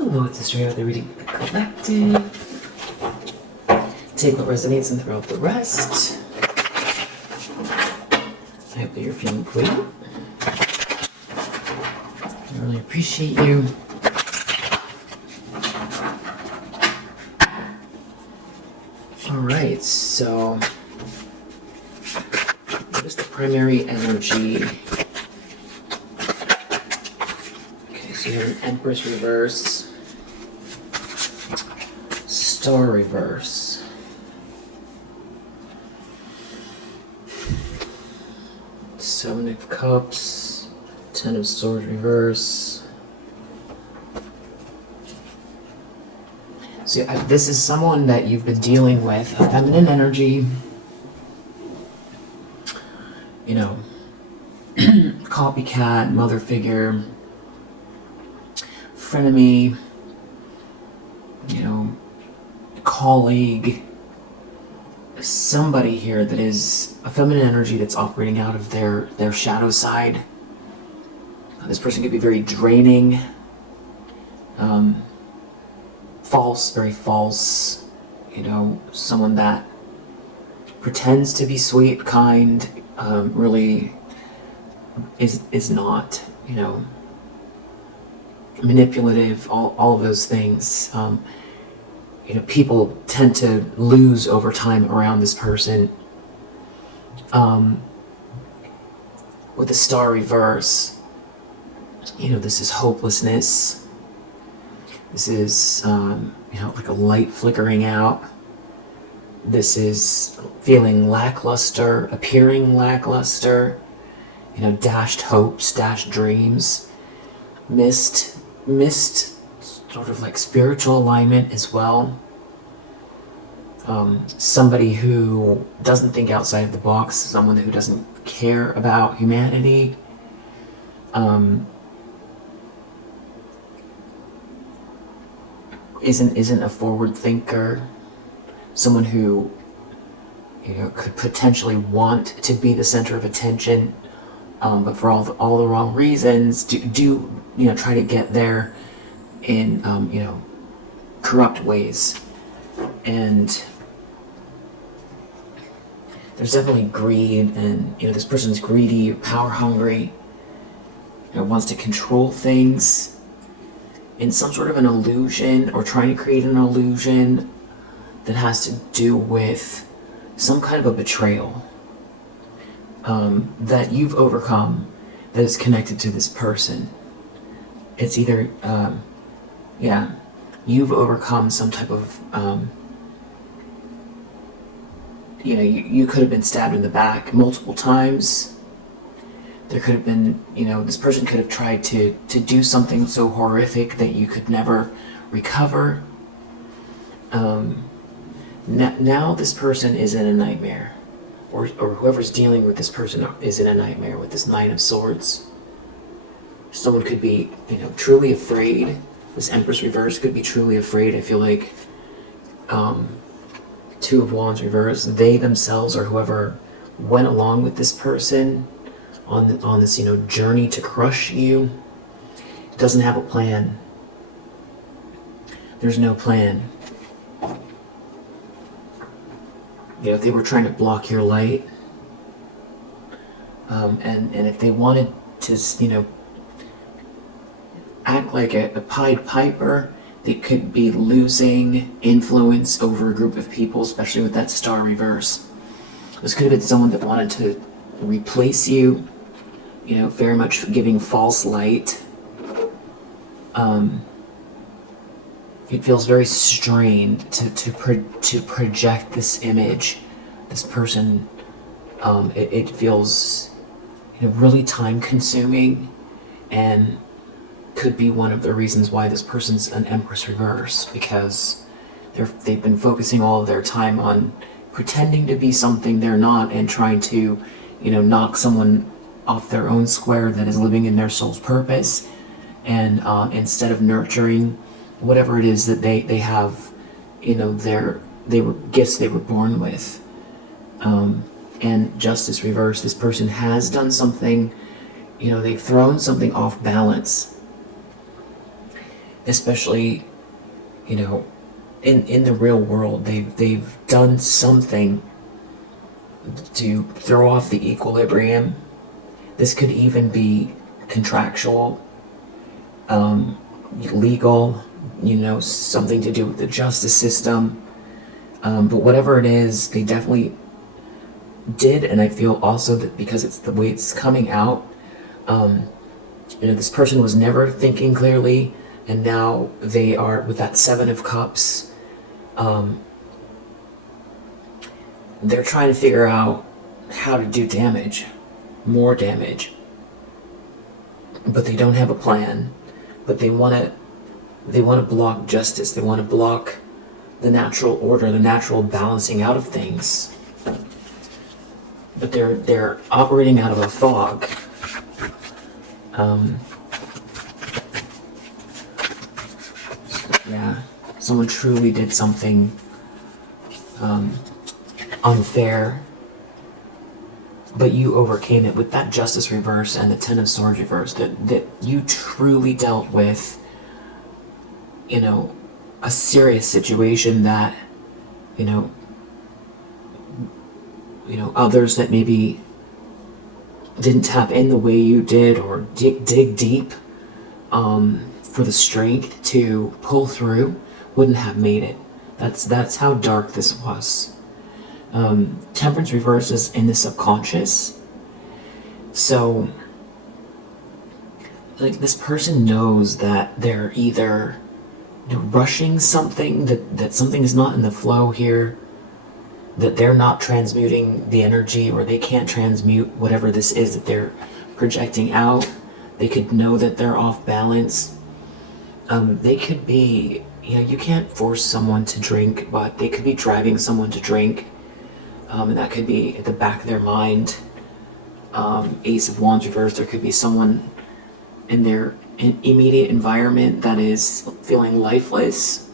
Hello, it's History of the Reading for the Collective. Take what resonates and throw out the rest. I hope that you're feeling great. I really appreciate you. Alright, so what is the primary energy? Okay, so you have an Empress reverse, Star reverse, Seven of Cups, Ten of Swords reverse. So this is someone that you've been dealing with, a feminine energy, you know, copycat, mother figure, frenemy, you know, colleague, somebody here that is a feminine energy that's operating out of their shadow side. This person could be very draining, false, very false, you know, someone that pretends to be sweet, kind, really is not, you know, manipulative, all of those things. You know, people tend to lose over time around this person. With the Star reverse, you know, this is hopelessness. This is, you know, like a light flickering out. This is feeling lackluster, appearing lackluster, you know, dashed hopes, dashed dreams, missed sort of like spiritual alignment as well. Somebody who doesn't think outside of the box, someone who doesn't care about humanity. Isn't a forward thinker, someone who, you know, could potentially want to be the center of attention, but for all the wrong reasons, do you know, try to get there in you know, corrupt ways. And there's definitely greed, and you know, this person's greedy, power hungry, you know, wants to control things in some sort of an illusion, or trying to create an illusion that has to do with some kind of a betrayal that you've overcome, that is connected to this person. It's either, yeah, you've overcome some type of, you know, you could have been stabbed in the back multiple times. There could have been, you know, this person could have tried to do something so horrific that you could never recover. Now this person is in a nightmare, or whoever's dealing with this person is in a nightmare with this Nine of Swords. Someone could be, you know, truly afraid. This Empress reverse could be truly afraid. I feel like Two of Wands reverse, they themselves, or whoever went along with this person on this, you know, journey to crush you, doesn't have a plan. There's no plan. You know, if they were trying to block your light, and if they wanted to, you know, act like a Pied Piper, they could be losing influence over a group of people, especially with that Star reverse. This could have been someone that wanted to replace you, you know, very much giving false light. It feels very strained to project this image, this person. It feels, you know, really time consuming, and could be one of the reasons why this person's an Empress reverse, because they've been focusing all of their time on pretending to be something they're not, and trying to, you know, knock someone off their own square that is living in their soul's purpose, and instead of nurturing whatever it is that they have, you know, they were gifts they were born with. And Justice reverse, this person has done something, you know, they've thrown something off balance. especially, you know, in the real world, they've done something to throw off the equilibrium. This could even be contractual, legal, something to do with the justice system. But whatever it is, they definitely did, and I feel also that because it's the way it's coming out, this person was never thinking clearly, and now they are with that Seven of Cups. They're trying to figure out how to do damage, more damage, but they don't have a plan. But they want to block justice. They want to block the natural order, the natural balancing out of things. But they're operating out of a fog. Yeah, someone truly did something unfair, but you overcame it with that Justice reverse and the Ten of Swords reverse. That you truly dealt with, a serious situation that, others that maybe didn't tap in the way you did, or dig deep for the strength to pull through, wouldn't have made it. That's how dark this was. Temperance reverse is in the subconscious. So, like, this person knows that they're either rushing something, that something is not in the flow here, that they're not transmuting the energy, or they can't transmute whatever this is that they're projecting out. They could know that they're off balance. They could be, you can't force someone to drink, but they could be driving someone to drink. And that could be at the back of their mind. Ace of Wands reversed, there could be someone in their immediate environment that is feeling lifeless,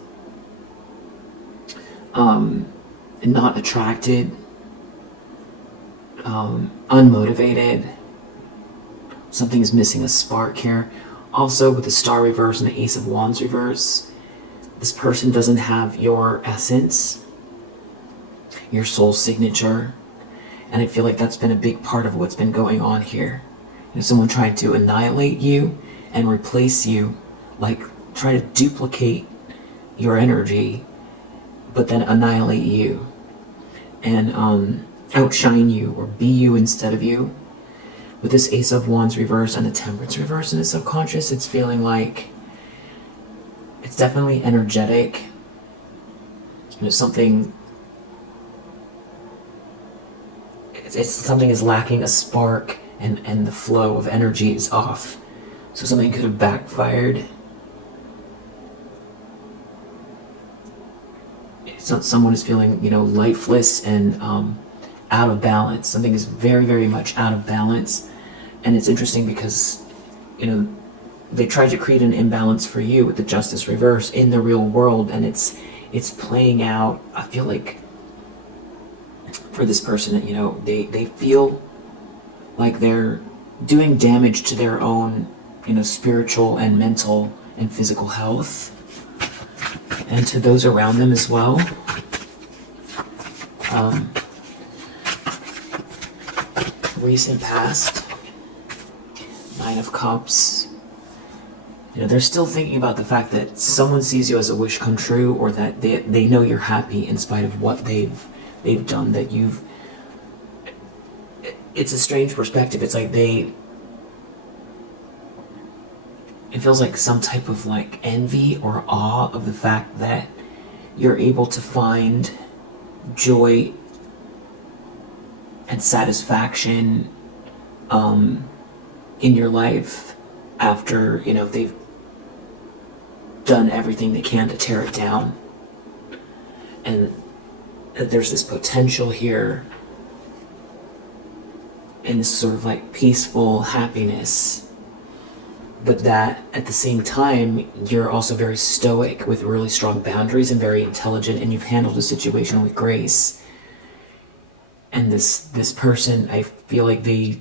and not attracted, unmotivated. Something is missing a spark here. Also, with the Star reverse and the Ace of Wands reverse, this person doesn't have your essence, your soul signature, and I feel like that's been a big part of what's been going on here. Someone tried to annihilate you and replace you, like try to duplicate your energy, but then annihilate you and outshine you, or be you instead of you. With this Ace of Wands reverse and the Temperance reverse in the subconscious, it's feeling like it's definitely energetic. Something is lacking a spark, and the flow of energy is off. So something could have backfired. Someone is feeling, lifeless and out of balance. Something is very, very much out of balance. And it's interesting because, they tried to create an imbalance for you with the Justice reverse in the real world, and it's playing out. I feel like for this person, they feel like they're doing damage to their own, spiritual and mental and physical health, and to those around them as well. Recent past, Nine of Cups. They're still thinking about the fact that someone sees you as a wish come true, or that they know you're happy in spite of what they've done, that you've... It's a strange perspective. It's like it feels like some type of like envy or awe of the fact that you're able to find joy and satisfaction in your life after, they've done everything they can to tear it down. And there's this potential here in this sort of like peaceful happiness, but that at the same time you're also very stoic with really strong boundaries and very intelligent, and you've handled the situation with grace. And this person, I feel like they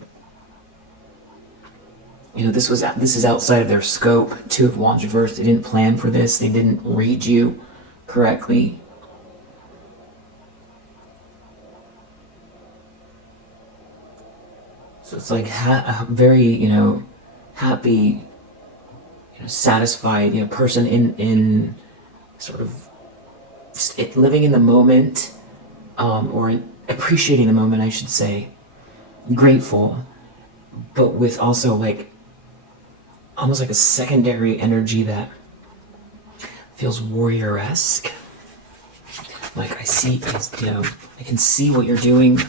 this is outside of their scope. Two of Wands reversed. They didn't plan for this. They didn't read you correctly. So it's like very, happy, satisfied, person in sort of living in the moment, or appreciating the moment, I should say. Grateful, but with also like almost like a secondary energy that feels warrior-esque. Like I can see what you're doing.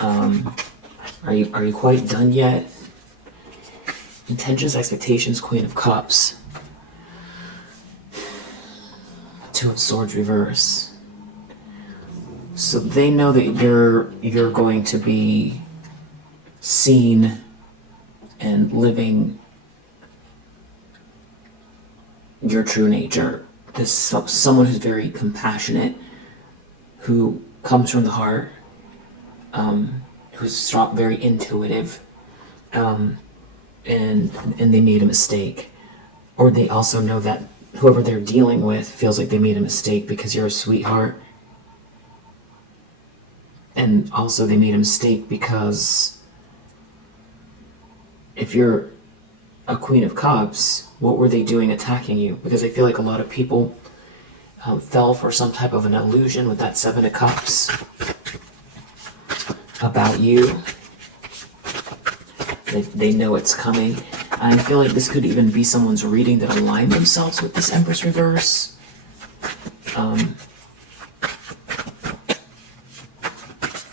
Are you quite done yet? Intentions, expectations, Queen of Cups. Two of Swords reverse. So they know that you're going to be seen and living your true nature. This someone who's very compassionate, who comes from the heart, who's very intuitive, and they made a mistake. Or they also know that whoever they're dealing with feels like they made a mistake because you're a sweetheart. And also they made a mistake because if you're a Queen of Cups, what were they doing attacking you? Because I feel like a lot of people fell for some type of an illusion with that Seven of Cups about you. They know it's coming. I feel like this could even be someone's reading that aligned themselves with this Empress reverse.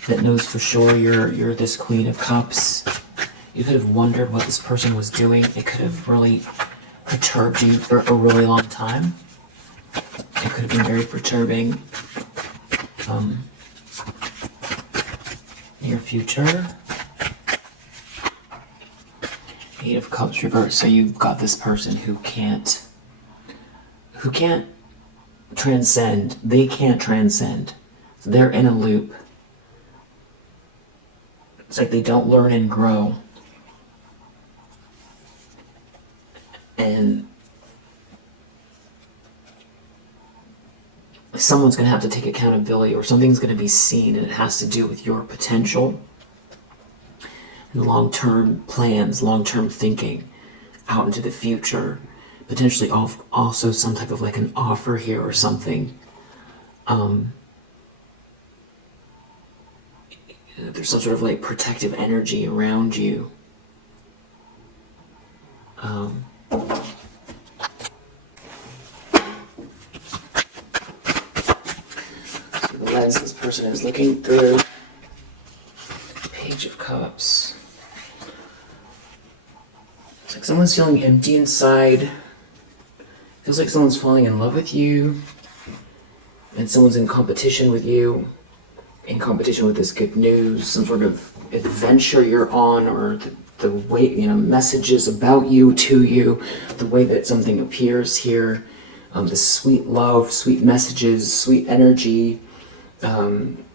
That knows for sure you're this Queen of Cups. You could have wondered what this person was doing. It could have really perturbed you for a really long time. It could have been very perturbing. Near future. Eight of Cups reverse. So you've got this person who can't transcend. They can't transcend. So they're in a loop. It's like they don't learn and grow. And someone's going to have to take accountability, or something's going to be seen, and it has to do with your potential, long-term plans, long-term thinking, out into the future, potentially also some type of like an offer here or something. There's some sort of like protective energy around you. So the lens this person is looking through. Page of Cups. It's like someone's feeling empty inside. Feels like someone's falling in love with you. And someone's in competition with you. In competition with this good news, some sort of adventure you're on, or the way, messages about you to you, the way that something appears here, the sweet love, sweet messages, sweet energy, and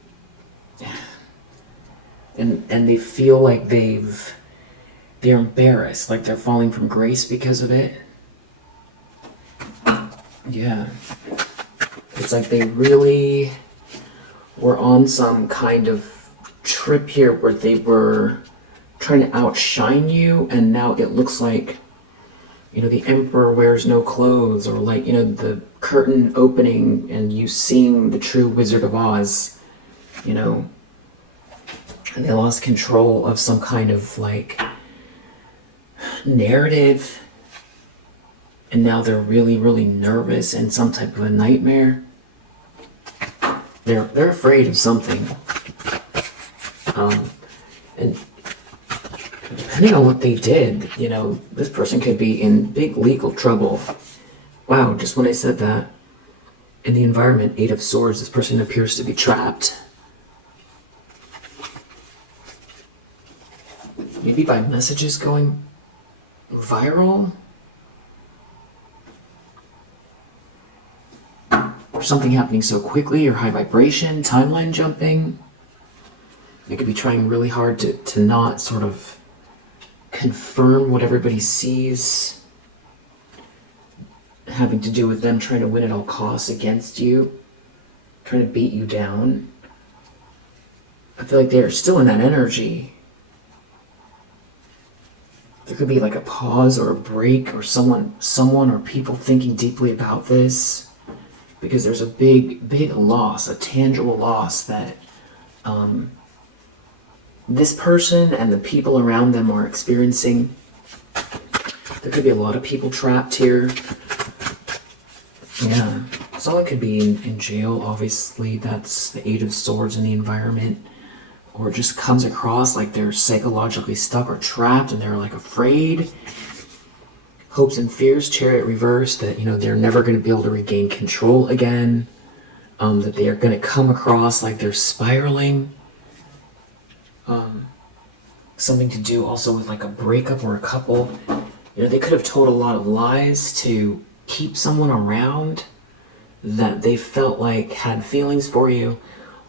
they feel like they're embarrassed, like they're falling from grace because of it. Yeah. It's like they really were on some kind of trip here where they were trying to outshine you, and now it looks like, the Emperor wears no clothes, or like, the curtain opening and you seeing the true Wizard of Oz, and they lost control of some kind of like narrative, and now they're really, really nervous and some type of a nightmare. They're afraid of something. And depending on what they did, this person could be in big legal trouble. Wow, just when I said that, in the environment, Eight of Swords, this person appears to be trapped. Maybe by messages going viral? Or something happening so quickly, or high vibration, timeline jumping. They could be trying really hard to not sort of confirm what everybody sees, having to do with them trying to win at all costs against you, trying to beat you down. I feel like they're still in that energy. There could be like a pause or a break, or someone or people thinking deeply about this, because there's a big loss, a tangible loss that this person and the people around them are experiencing. There could be a lot of people trapped here. Yeah, someone could be in jail, obviously. That's the Eight of Swords in the environment. Or it just comes across like they're psychologically stuck or trapped and they're like afraid. Hopes and fears, Chariot reverse, that they're never going to be able to regain control again. That they are going to come across like they're spiraling. Something to do also with like a breakup or a couple. They could have told a lot of lies to keep someone around that they felt like had feelings for you,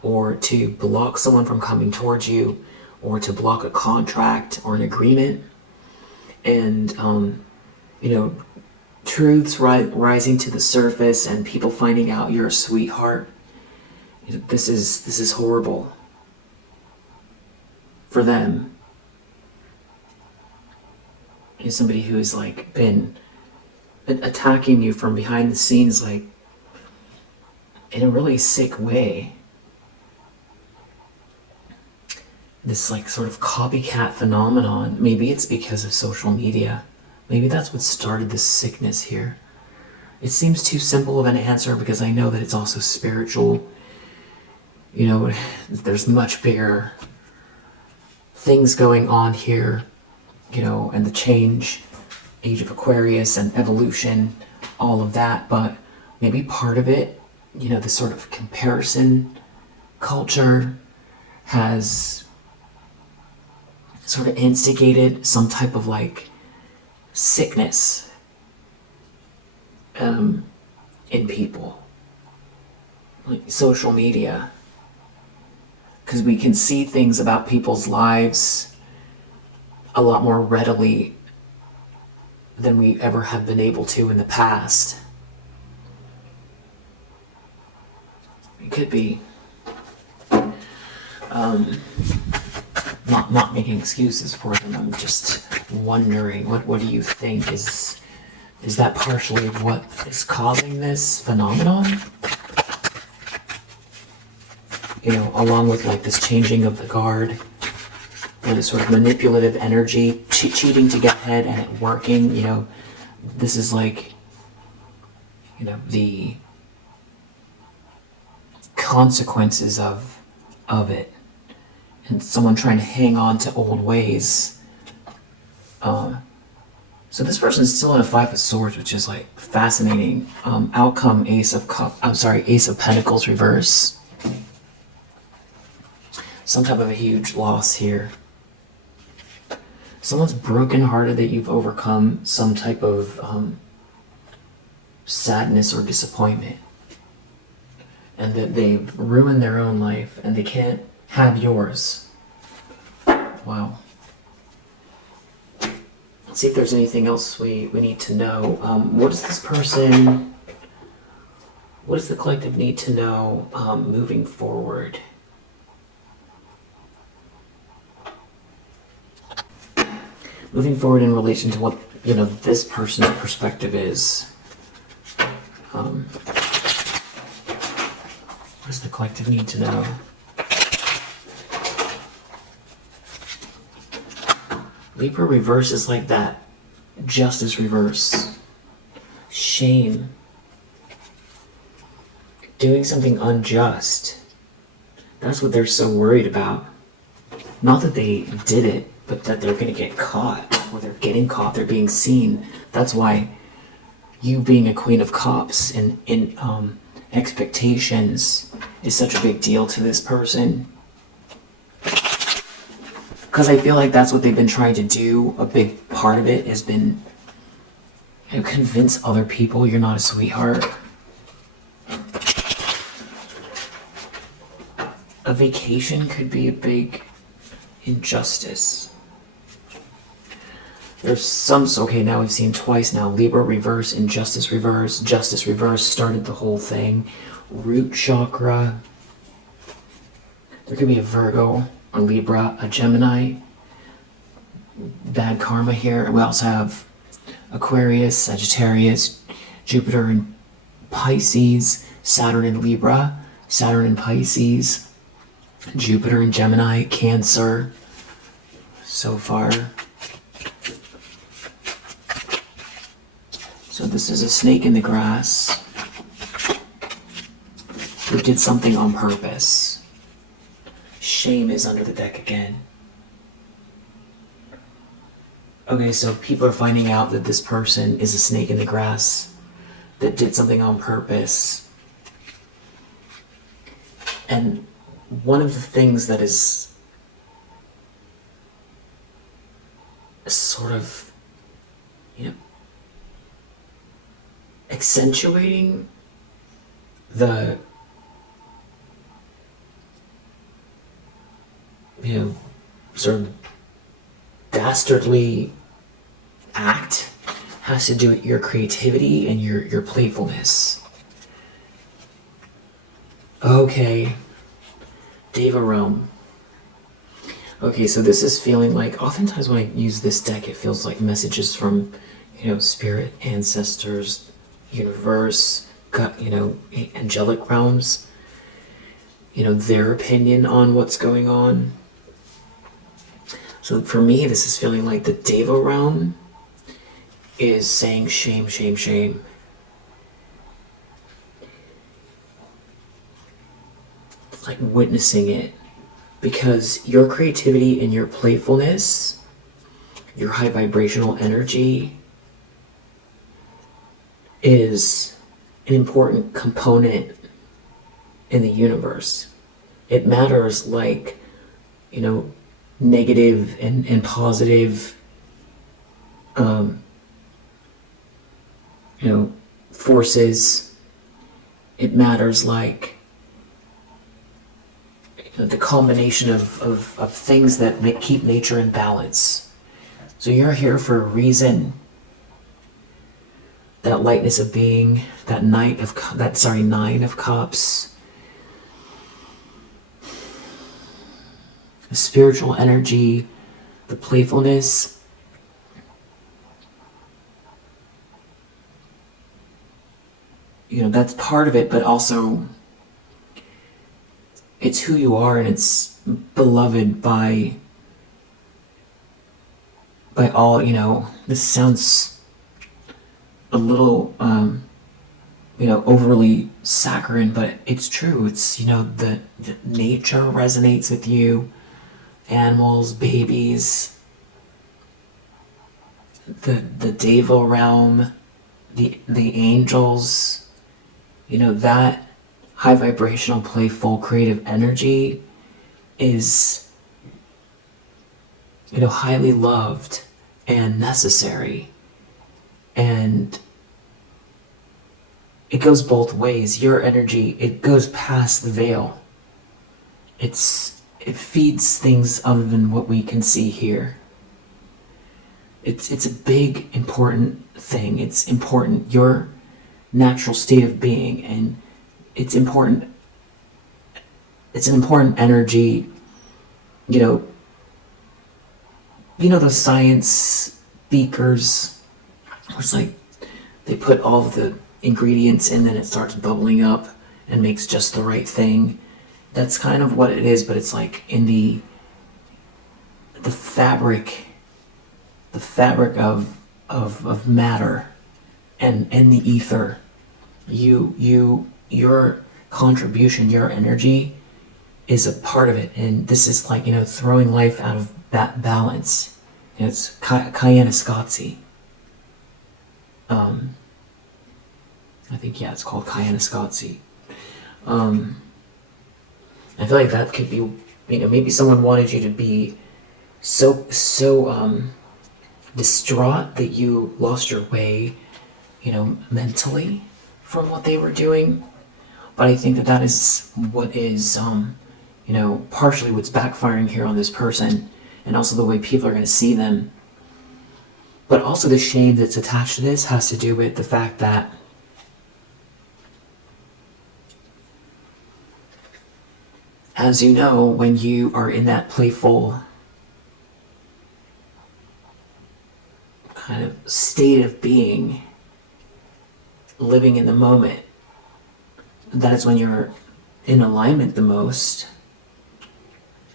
or to block someone from coming towards you, or to block a contract or an agreement. And, truths rising to the surface and people finding out you're a sweetheart. This is horrible for them. Somebody who's like been attacking you from behind the scenes, like in a really sick way. This like sort of copycat phenomenon. Maybe it's because of social media. Maybe that's what started this sickness here. It seems too simple of an answer because I know that it's also spiritual. There's much bigger things going on here, and the change, Age of Aquarius and evolution, all of that. But maybe part of it, this sort of comparison culture has sort of instigated some type of like sickness in people, like social media, because we can see things about people's lives a lot more readily than we ever have been able to in the past. It could be not making excuses for them. I'm just wondering, what do you think is that partially what is causing this phenomenon? Along with like this changing of the guard, and this sort of manipulative energy, cheating to get ahead and it working. This is like, the consequences of it. And someone trying to hang on to old ways. So this person is still in a Five of Swords, which is like fascinating. Outcome, Ace of Pentacles reverse. Some type of a huge loss here. Someone's brokenhearted that you've overcome some type of sadness or disappointment. And that they've ruined their own life and they can't have yours. Wow. Let's see if there's anything else we need to know. What does the collective need to know moving forward? Moving forward in relation to what, this person's perspective is. What does the collective need to know? Libra reverse is like that. Justice reverse. Shame. Doing something unjust. That's what they're so worried about. Not that they did it, but that they're going to get caught. Or they're getting caught, they're being seen. That's why you being a Queen of Cups in expectations is such a big deal to this person. Because I feel like that's what they've been trying to do. A big part of it has been convince other people you're not a sweetheart. A vacation could be a big injustice. There's some, okay, now we've seen twice now. Libra reverse, injustice reverse, justice reverse started the whole thing. Root chakra. There could be a Virgo, a Libra, a Gemini. Bad karma here. We also have Aquarius, Sagittarius, Jupiter in Pisces, Saturn in Libra, Saturn in Pisces, Jupiter in Gemini, Cancer. So far. So this is a snake in the grass who did something on purpose. Shame is under the deck again. Okay, so people are finding out that this person is a snake in the grass that did something on purpose. And one of the things that is sort of, accentuating the, sort of dastardly act has to do with your creativity and your playfulness. Okay. Deva Realm. Okay, so this is feeling like, oftentimes when I use this deck, it feels like messages from, spirit, ancestors, universe, angelic realms, their opinion on what's going on. So for me, this is feeling like the Deva realm is saying shame, shame, shame. It's like witnessing it. Because your creativity and your playfulness, your high vibrational energy, is an important component in the universe. It matters like, negative and positive, forces. It matters like the combination of things that keep nature in balance. So you're here for a reason. That lightness of being, that Nine of Cups, the spiritual energy, the playfulness. That's part of it, but also it's who you are, and it's beloved by all. This sounds a little overly saccharine, but it's true. It's the nature resonates with you, animals, babies, the Deva realm, the angels, that high vibrational, playful, creative energy is highly loved and necessary. And it goes both ways. Your energy, it goes past the veil. It feeds things other than what we can see here. It's a big, important thing. It's important. Your natural state of being, and it's important. It's an important energy. Those science beakers. It's like they put all of the ingredients in, and it starts bubbling up and makes just the right thing. That's kind of what it is, but it's like in the fabric of matter and the ether. Your contribution, your energy is a part of it, and this is like throwing life out of that balance. It's Kayana. I think, it's called Kayana. I feel like that could be, maybe someone wanted you to be so distraught that you lost your way, mentally from what they were doing. But I think that is what is, partially what's backfiring here on this person, and also the way people are going to see them. But also the shame that's attached to this has to do with the fact that as you know, when you are in that playful kind of state of being, living in the moment, that is when you're in alignment the most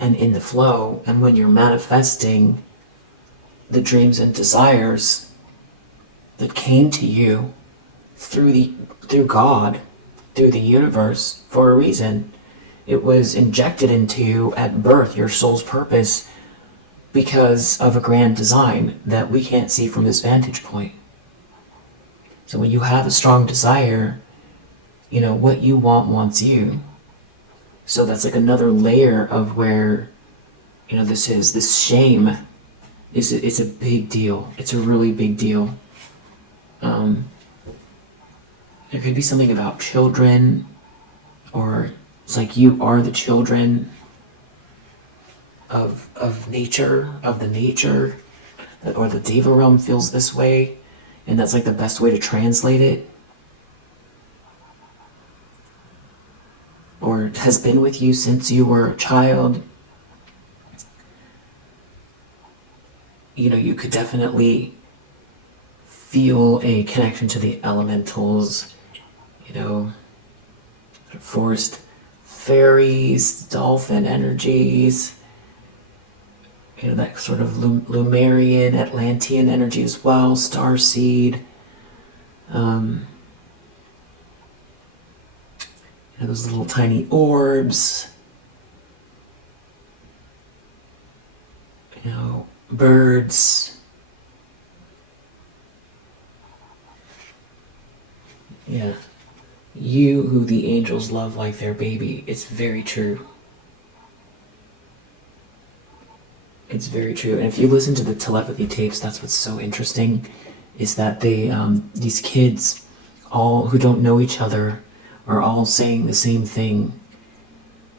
and in the flow, and when you're manifesting the dreams and desires that came to you through God, through the universe for a reason. It was injected into you at birth, your soul's purpose, because of a grand design that we can't see from this vantage point. So when you have a strong desire, what you want wants you. So that's like another layer of where, this shame it's a big deal. It's a really big deal. There could be something about children, or it's like you are the children of nature, of the nature, or the Deva realm feels this way, and that's like the best way to translate it. Or has been with you since you were a child. You could definitely feel a connection to the elementals, forest fairies, dolphin energies, that sort of Lumerian, Atlantean energy as well, Starseed. Those little tiny orbs. Birds. Yeah. You who the angels love like their baby. It's very true. It's very true. And if you listen to the telepathy tapes, that's what's so interesting, is that these kids, all who don't know each other, are all saying the same thing,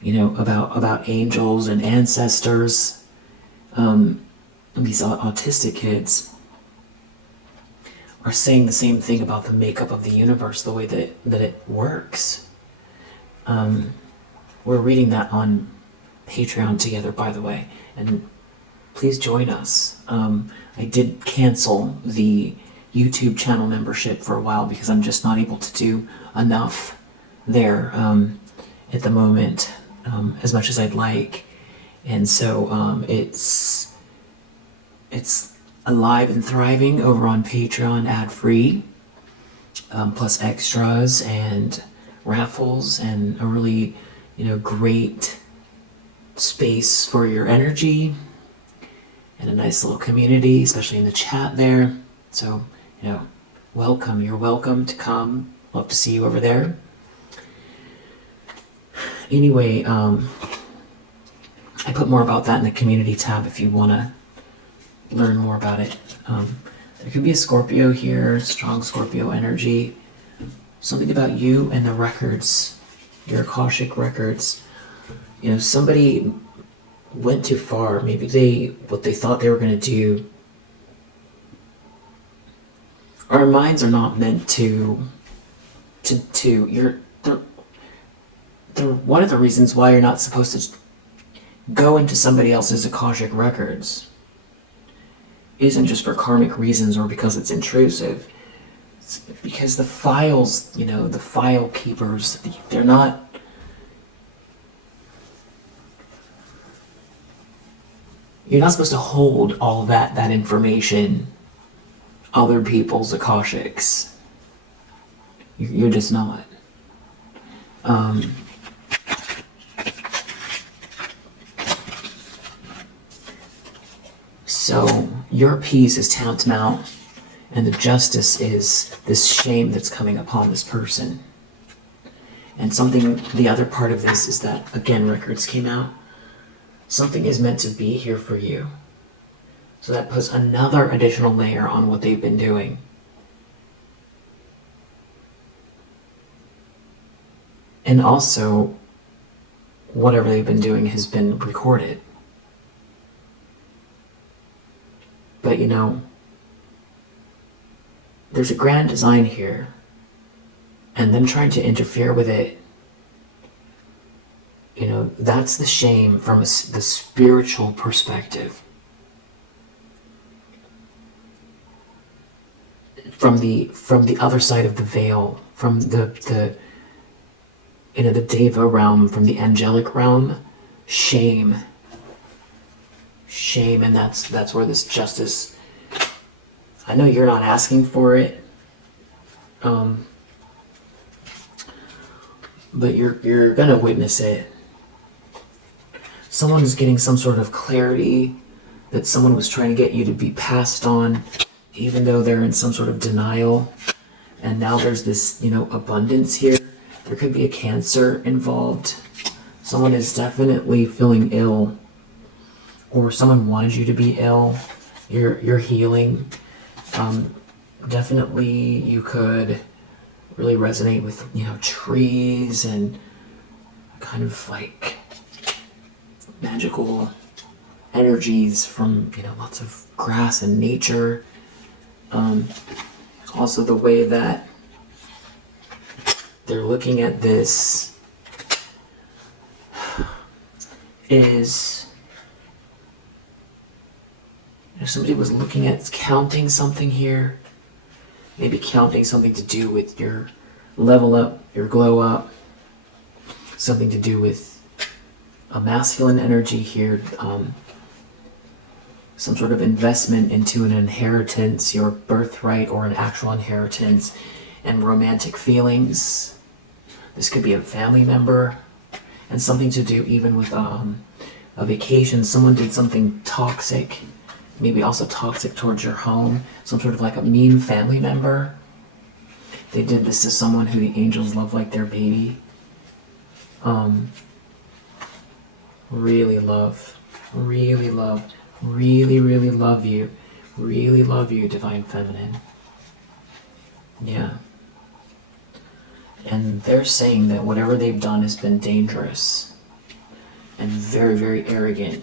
about angels and ancestors. These autistic kids are saying the same thing about the makeup of the universe, the way that it works. We're reading that on Patreon together, by the way, and please join us. I did cancel the YouTube channel membership for a while because I'm just not able to do enough there at the moment, as much as I'd like. And so it's alive and thriving over on Patreon, ad-free, plus extras and raffles and a really, great space for your energy and a nice little community, especially in the chat there. So, welcome. You're welcome to come. Love to see you over there. Anyway, I put more about that in the community tab if you want to learn more about it. There could be a Scorpio here, strong Scorpio energy. Something about you and the records, your Akashic records. Somebody went too far. Maybe what they thought they were going to do. Our minds are not meant they're one of the reasons why you're not supposed to go into somebody else's Akashic records isn't just for karmic reasons or because it's intrusive. It's because the files, the file keepers, they're not... You're not supposed to hold all that information, other people's Akashics. You're just not. So your peace is tantamount, and the justice is this shame that's coming upon this person. And the other part of this is that, again, records came out. Something is meant to be here for you. So that puts another additional layer on what they've been doing. And also, whatever they've been doing has been recorded. But there's a grand design here, and then trying to interfere with it, you know, that's the shame from the spiritual perspective. From the other side of the veil, from the you know, the Deva realm, from the angelic realm, shame, and that's where this justice. I know you're not asking for it, but you're gonna witness it. Someone is getting some sort of clarity that someone was trying to get you to be passed on, even though they're in some sort of denial. And now there's this, you know, abundance here. There could be a cancer involved. Someone is definitely feeling ill, or someone wanted you to be ill. You're healing. Definitely you could really resonate with, you know, trees and kind of like magical energies from, you know, lots of grass and nature. Also the way that they're looking at this is, if somebody was looking at counting something here, maybe counting something to do with your level up, your glow up, something to do with a masculine energy here, some sort of investment into an inheritance, your birthright or an actual inheritance, and romantic feelings. This could be a family member, and something to do even with a vacation. Someone did something toxic, maybe also toxic towards your home, some sort of like a mean family member. They did this to someone who the angels love like their baby. Really love, really love, really, really love you, Divine Feminine. Yeah. And they're saying that whatever they've done has been dangerous and very, very arrogant,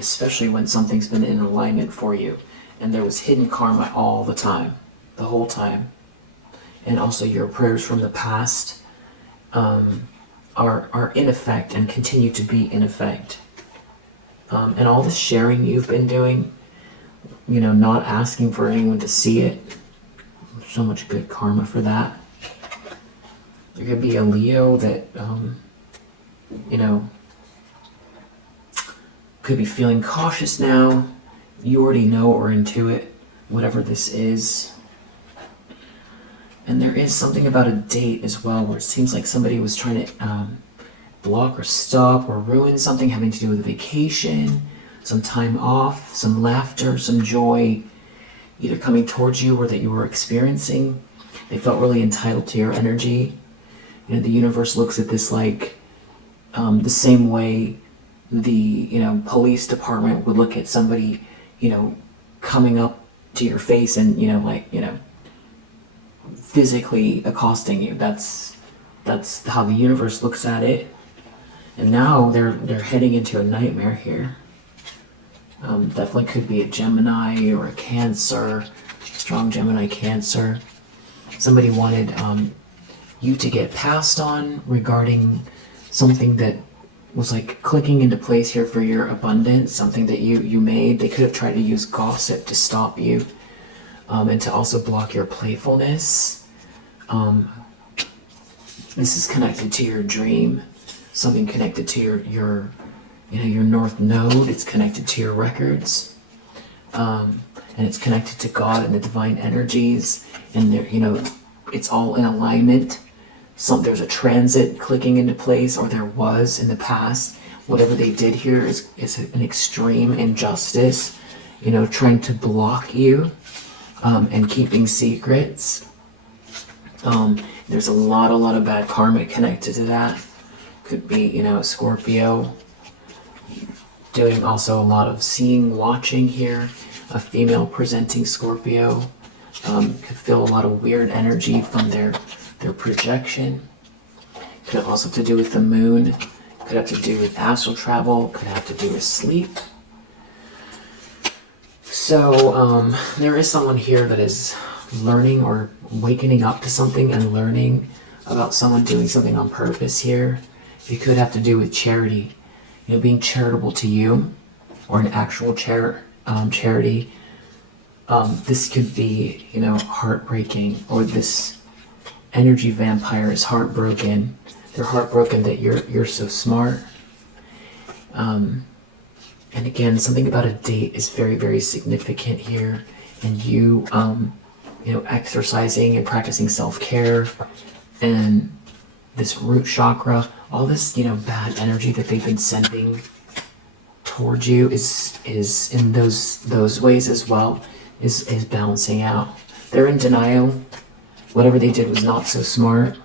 especially when something's been in alignment for you. And there was hidden karma all the time, the whole time. And also your prayers from the past are in effect and continue to be in effect. And all the sharing you've been doing, you know, not asking for anyone to see it, so much good karma for that. There could be a Leo that, you know, could be feeling cautious now. You already know or intuit whatever this is. And there is something about a date as well, where it seems like somebody was trying to block or stop or ruin something having to do with a vacation, some time off, some laughter, some joy, either coming towards you or that you were experiencing. They felt really entitled to your energy. You know, the universe looks at this like the same way the, you know, police department would look at somebody, you know, coming up to your face and, you know, like, you know, physically accosting you. That's how the universe looks at it. And now they're heading into a nightmare here. Definitely could be a Gemini or a Cancer, strong Gemini Cancer. Somebody wanted you to get passed on regarding something that was like clicking into place here for your abundance, something that you made. They could have tried to use gossip to stop you, and to also block your playfulness. This is connected to your dream, something connected to your you know, your North Node. It's connected to your records, and it's connected to God and the divine energies, and there, you know, it's all in alignment. There's a transit clicking into place, or there was in the past. Whatever they did here is an extreme injustice, you know, trying to block you, and keeping secrets. There's a lot of bad karma connected to that. Could be, you know, Scorpio. Doing also a lot of seeing, watching here. A female presenting Scorpio could feel a lot of weird energy from their projection. Could also have to do with the moon. Could have to do with astral travel. Could have to do with sleep. So there is someone here that is learning or wakening up to something and learning about someone doing something on purpose here. It could have to do with charity, being charitable to you, or an actual charity. This could be, heartbreaking, or this energy vampire is heartbroken. They're heartbroken that you're so smart. And again, something about a date is very, very significant here. And you, exercising and practicing self-care, and this root chakra, all this, bad energy that they've been sending towards you is in those ways as well, is balancing out. They're in denial. Whatever they did was not so smart.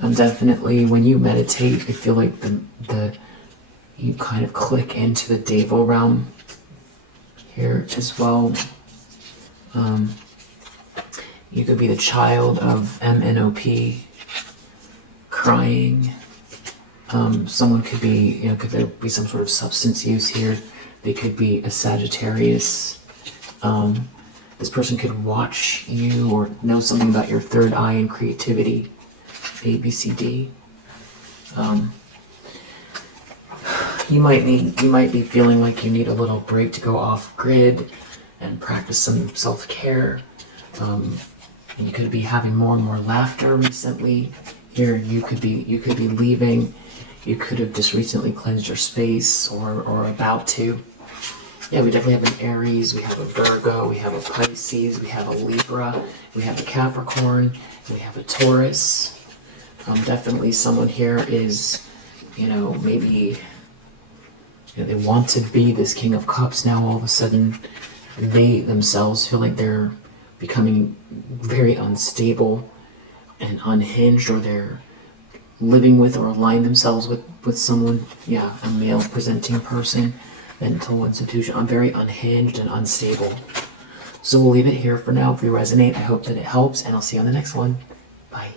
And definitely when you meditate, I feel like you kind of click into the devil realm here as well. You could be the child of MNOP, crying. Someone could be, could there be some sort of substance use here? They could be a Sagittarius. This person could watch you or know something about your third eye and creativity. A, B, C, D. You might be feeling like you need a little break to go off grid and practice some self-care. You could be having more and more laughter recently. Here, you could be leaving. You could have just recently cleansed your space or about to. Yeah, we definitely have an Aries, we have a Virgo, we have a Pisces, we have a Libra, we have a Capricorn, and we have a Taurus. Definitely someone here is, maybe they want to be this King of Cups. Now all of a sudden they themselves feel like they're becoming very unstable and unhinged, or they're living with or align themselves with someone, a male presenting person, mental institution. I'm very unhinged and unstable. So we'll leave it here for now. If you resonate, I hope that it helps, and I'll see you on the next one. Bye.